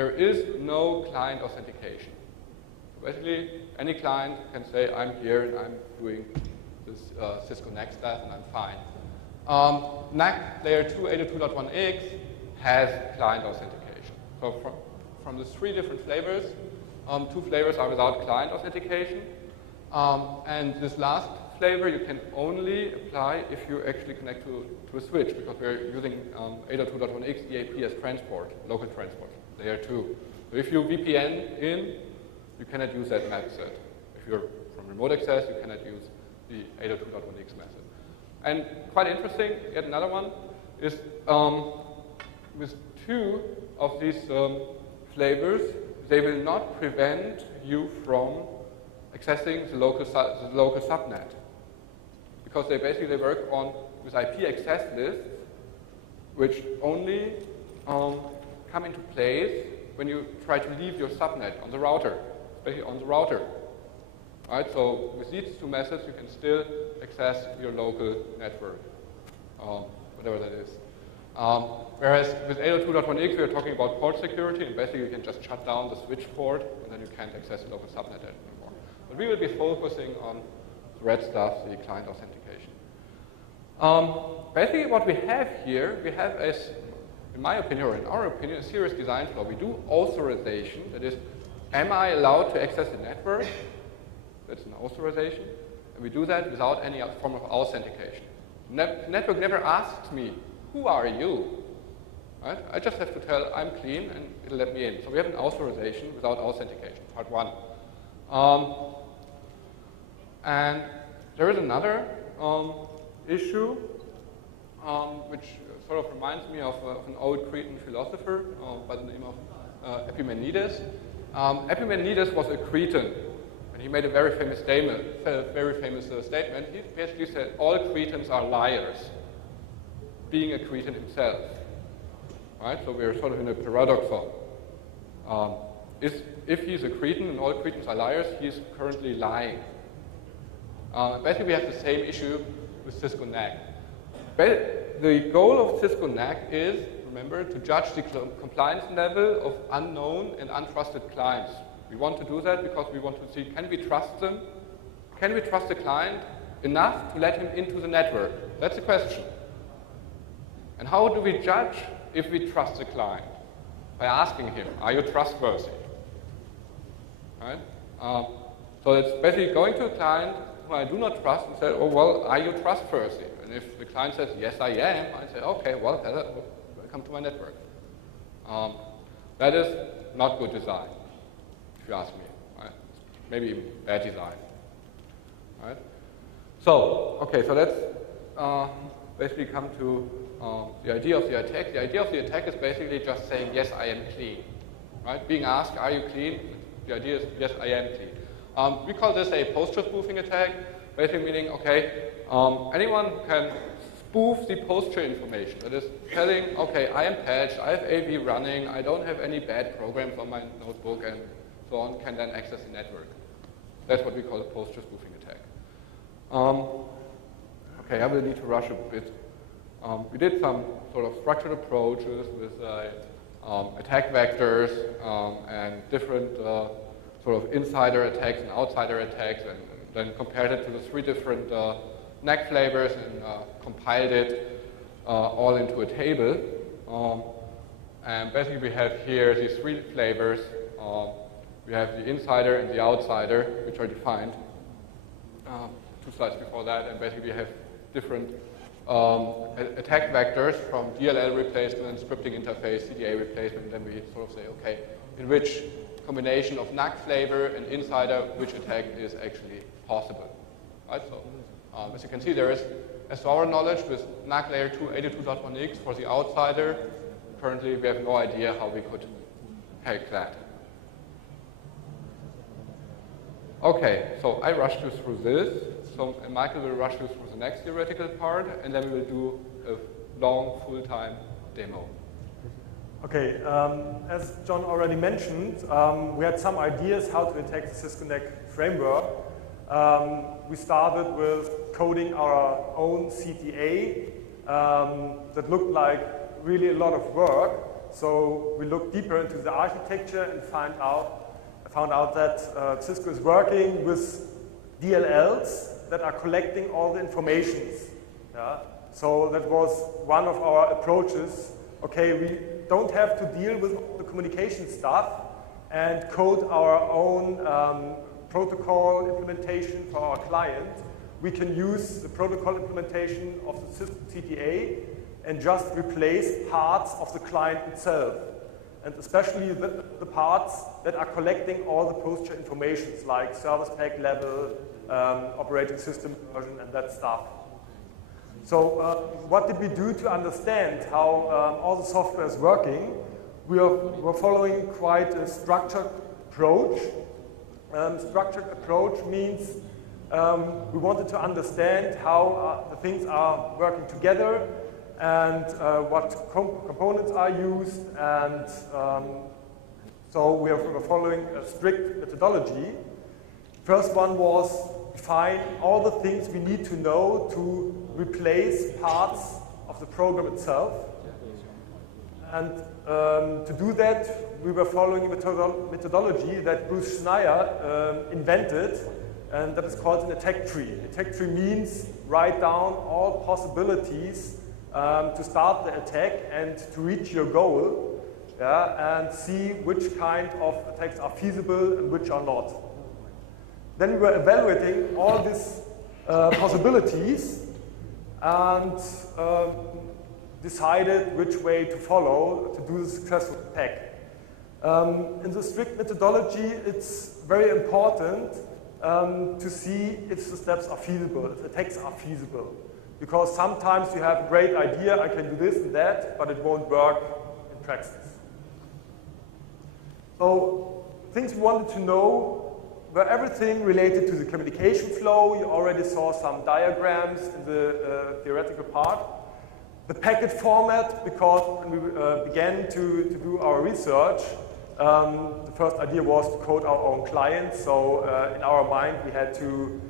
there is no client authentication. Basically, any client can say, I'm here and I'm doing this Cisco NAC stuff and I'm fine. NAC layer 2 802.1x has client authentication. So from the 3 different flavors, 2 flavors are without client authentication. And this last flavor you can only apply if you actually connect to a switch, because we're using 802.1x EAP as transport, local transport, layer 2. So if you VPN in, you cannot use that method. If you're from remote access, you cannot use the 802.1x method. And quite interesting, yet another one, is with 2 of these flavors, they will not prevent you from accessing the local subnet. Because they basically work with IP access lists, which only come into place when you try to leave your subnet on the router, especially on the router. Right? So with these 2 methods, you can still access your local network, whatever that is. Whereas with 802.1x, we are talking about port security, and basically you can just shut down the switch port, and then you can't access the local subnet anymore. But we will be focusing on the red stuff, the client authentication. Basically what we have here, we have, in my opinion, or in our opinion, a serious design flaw. We do authorization, that is, am I allowed to access the network? That's an authorization. And we do that without any form of authentication. The network never asks me, who are you? Right? I just have to tell I'm clean and it'll let me in. So we have an authorization without authentication, part 1. And there is another issue which sort of reminds me of an old Cretan philosopher by the name of Epimenides. Epimenides was a Cretan. He made a very famous statement. He basically said all Cretans are liars, being a Cretan himself. Right? So we're sort of in a paradoxon. If he's a Cretan and all Cretans are liars, he's currently lying. Basically, we have the same issue with Cisco NAC. The goal of Cisco NAC is, remember, to judge the compliance level of unknown and untrusted clients. We want to do that because we want to see, can we trust them? Can we trust the client enough to let him into the network? That's the question. And how do we judge if we trust the client? By asking him, are you trustworthy? Right? So it's basically going to a client who I do not trust and say, oh, well, are you trustworthy? And if the client says, yes, I am, I say, okay, well, welcome to my network. That is not good design, if you ask me. Right? Maybe even bad design. Right? So, okay, so let's basically come to the idea of the attack. The idea of the attack is basically just saying, yes, I am clean. Right? Being asked, are you clean? The idea is, yes, I am clean. We call this a posture spoofing attack, basically meaning, okay, anyone can spoof the posture information. That is telling, okay, I am patched, I have AV running, I don't have any bad programs on my notebook, and so on, can then access the network. That's what we call a posture spoofing attack. Okay, I will need to rush a bit. We did some sort of structured approaches with attack vectors and different sort of insider attacks and outsider attacks, and then compared it to the 3 different NAC flavors and compiled it all into a table. And basically we have here these 3 flavors. We have the insider and the outsider, which are defined 2 slides before that, and basically we have different attack vectors from DLL replacement, scripting interface, CDA replacement, and then we sort of say, okay, in which combination of NAC flavor and insider, which attack is actually possible. Right? So, as you can see, there is, as to our knowledge, with NAC layer 2 802.1x for the outsider, currently we have no idea how we could hack that. Okay, so I rushed you through this. So Michael will rush you through the next theoretical part, and then we will do a long, full-time demo. Okay, as John already mentioned, we had some ideas how to attack the Cisco NAC framework. We started with coding our own CTA that looked like really a lot of work, So we looked deeper into the architecture and found out that Cisco is working with DLLs that are collecting all the informations. Yeah? So that was one of our approaches. Okay, we don't have to deal with all the communication stuff and code our own protocol implementation for our client. We can use the protocol implementation of the Cisco CTA and just replace parts of the client itself. And especially the parts that are collecting all the posture informations like service pack level, operating system version, and that stuff. So what did we do to understand how all the software is working? We're following quite a structured approach. Structured approach means we wanted to understand how the things are working together and what components are used, and so we are following a strict methodology. First one was find all the things we need to know to replace parts of the program itself. And to do that, we were following a methodology that Bruce Schneier invented, and that is called an attack tree. Attack tree means write down all possibilities to start the attack and to reach your goal, yeah, and see which kind of attacks are feasible and which are not. Then we were evaluating all these possibilities and decided which way to follow to do the successful attack. In the strict methodology, it's very important to see if the steps are feasible, if attacks are feasible. Because sometimes you have a great idea, I can do this and that, but it won't work in practice. So things we wanted to know were everything related to the communication flow. You already saw some diagrams in the theoretical part. The packet format, because when we began to do our research, the first idea was to code our own client. So in our mind, we had to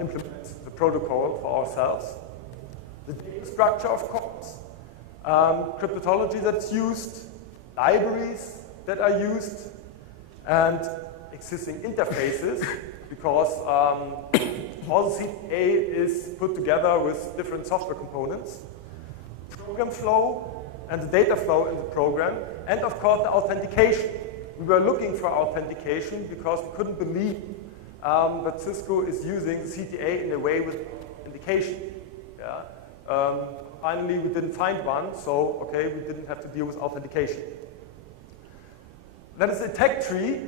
implement the protocol for ourselves. The data structure, of course. Cryptology that's used, libraries that are used, and existing interfaces, because all the CTA is put together with different software components. Program flow and the data flow in the program, and of course the authentication. We were looking for authentication because we couldn't believe that Cisco is using the CTA in a way with authentication. Yeah? Finally, we didn't find one, so okay, we didn't have to deal with authentication. That is the attack tree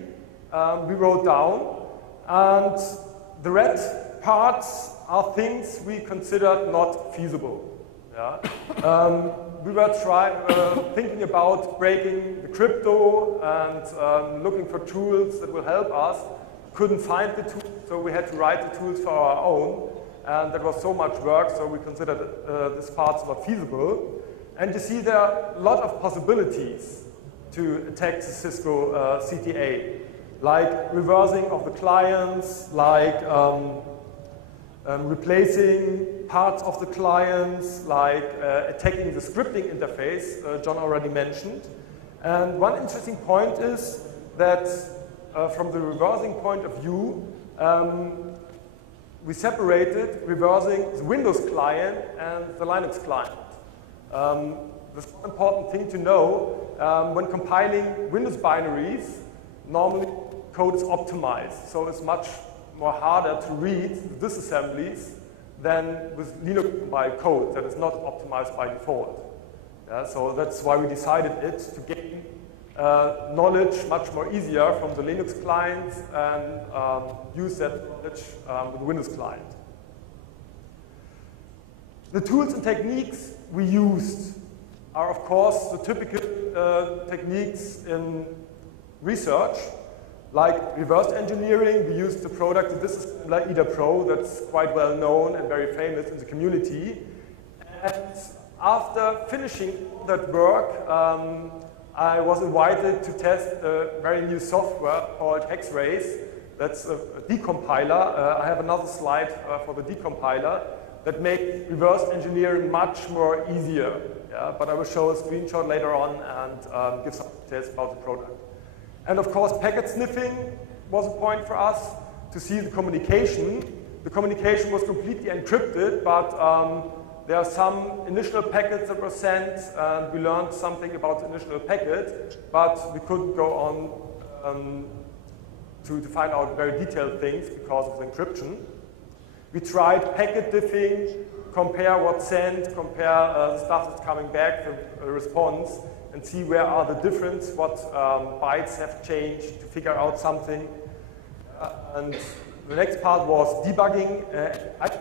we wrote down, and the red parts are things we considered not feasible. Yeah? We were thinking about breaking the crypto and looking for tools that will help us. Couldn't find the tools, so we had to write the tools for our own. And that was so much work, so we considered this part not feasible. And you see there are a lot of possibilities to attack the Cisco CTA, like reversing of the clients, like replacing parts of the clients, like attacking the scripting interface John already mentioned. And one interesting point is that from the reversing point of view, we separated reversing the Windows client and the Linux client. The important thing to know, when compiling Windows binaries, normally code is optimized, so it's much more harder to read the disassemblies than with Linux compiled code that is not optimized by default. Yeah, so that's why we decided to gain knowledge much more easier from the Linux client and use that knowledge with the Windows client. The tools and techniques we used are, of course, the typical techniques in research, like reverse engineering. We used the product of disassembler EDA Pro that's quite well known and very famous in the community. And after finishing that work, I was invited to test a very new software called X-Rays. That's a decompiler. I have another slide for the decompiler. that make reverse engineering much more easier. Yeah? But I will show a screenshot later on and give some details about the product. And of course, packet sniffing was a point for us to see the communication. The communication was completely encrypted, but there are some initial packets that were sent, and we learned something about the initial packet, but we couldn't go on to find out very detailed things because of the encryption. We tried packet diffing, compare what's sent, compare the stuff that's coming back, the response, and see where are the difference, what bytes have changed to figure out something. And the next part was debugging,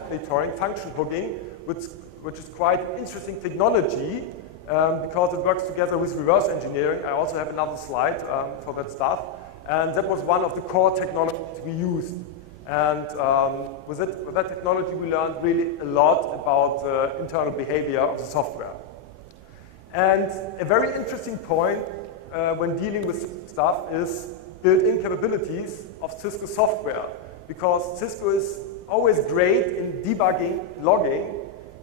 monitoring, function hooking, which is quite interesting technology because it works together with reverse engineering. I also have another slide for that stuff. And that was one of the core technologies we used. And with that technology, we learned really a lot about the internal behavior of the software. And a very interesting point when dealing with stuff is built-in capabilities of Cisco software. Because Cisco is always great in debugging, logging,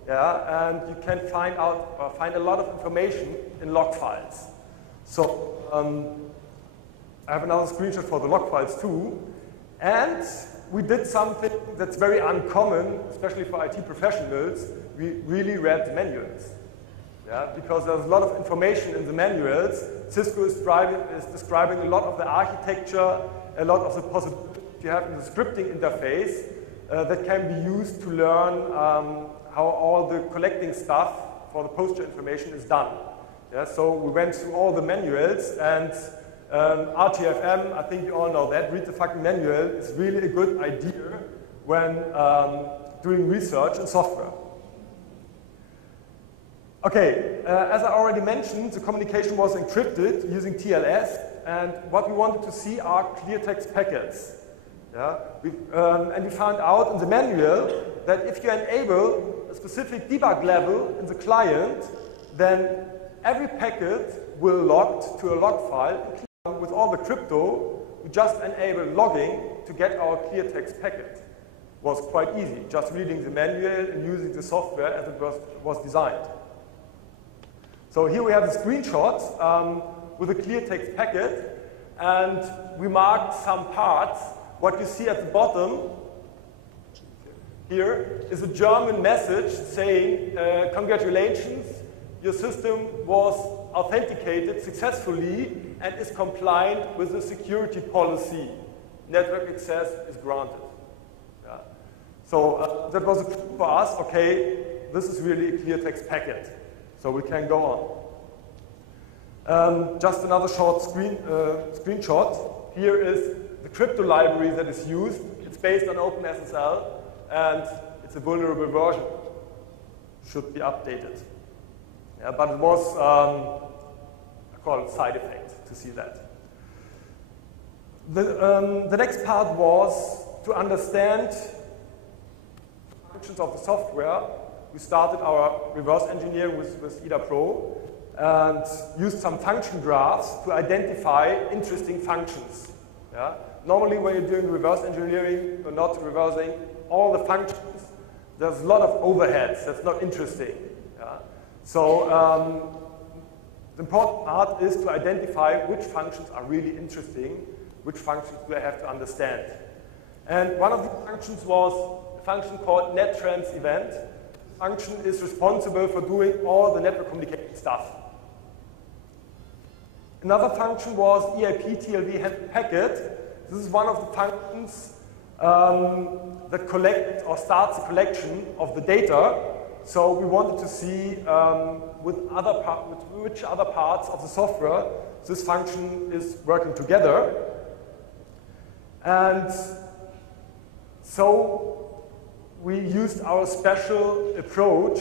yeah, and you can find a lot of information in log files. So I have another screenshot for the log files too. And we did something that's very uncommon, especially for IT professionals. We really read the manuals. Yeah, because there's a lot of information in the manuals. Cisco is describing a lot of the architecture, a lot of the possibilities you have in the scripting interface that can be used to learn how all the collecting stuff for the posture information is done. Yeah, so we went through all the manuals, and RTFM, I think you all know that, read the fucking manual is really a good idea when doing research in software. Okay, as I already mentioned, the communication was encrypted using TLS, and what we wanted to see are clear text packets. Yeah? And we found out in the manual that if you enable a specific debug level in the client, then every packet will log to a log file. With all the crypto, we just enable logging to get our clear text packet. It was quite easy, just reading the manual and using the software as it was designed. So here we have the screenshot with a clear text packet, and we marked some parts. What you see at the bottom here is a German message saying, congratulations, your system was authenticated successfully and is compliant with the security policy. Network access is granted. Yeah. So that was a clue for us, okay, this is really a clear text packet. So we can go on. Just another short screenshot. Here is the crypto library that is used. It's based on OpenSSL, and it's a vulnerable version. Should be updated. Yeah, but it was, I call it side effect to see that. The next part was to understand functions of the software. We started our reverse engineering with EDA Pro and used some function graphs to identify interesting functions. Yeah? Normally when you're doing reverse engineering, you're not reversing all the functions. There's a lot of overheads. That's not interesting. Yeah? So the important part is to identify which functions are really interesting, which functions do I have to understand. And one of the functions was a function called nettrans event. The function is responsible for doing all the network communication stuff. Another function was EIP TLV handle packet. This is one of the functions that collect or starts the collection of the data. So we wanted to see with which other parts of the software this function is working together. And so we used our special approach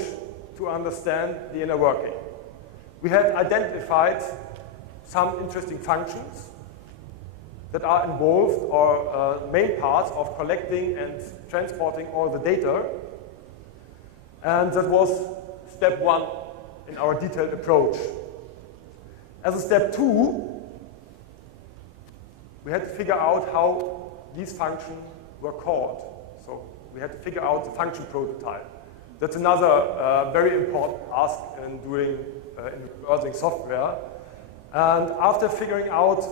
to understand the inner working. We had identified some interesting functions that are involved or main parts of collecting and transporting all the data. And that was step one in our detailed approach. As a step two, we had to figure out how these functions were called. So we had to figure out the function prototype. That's another very important task in doing in reversing software. And after figuring out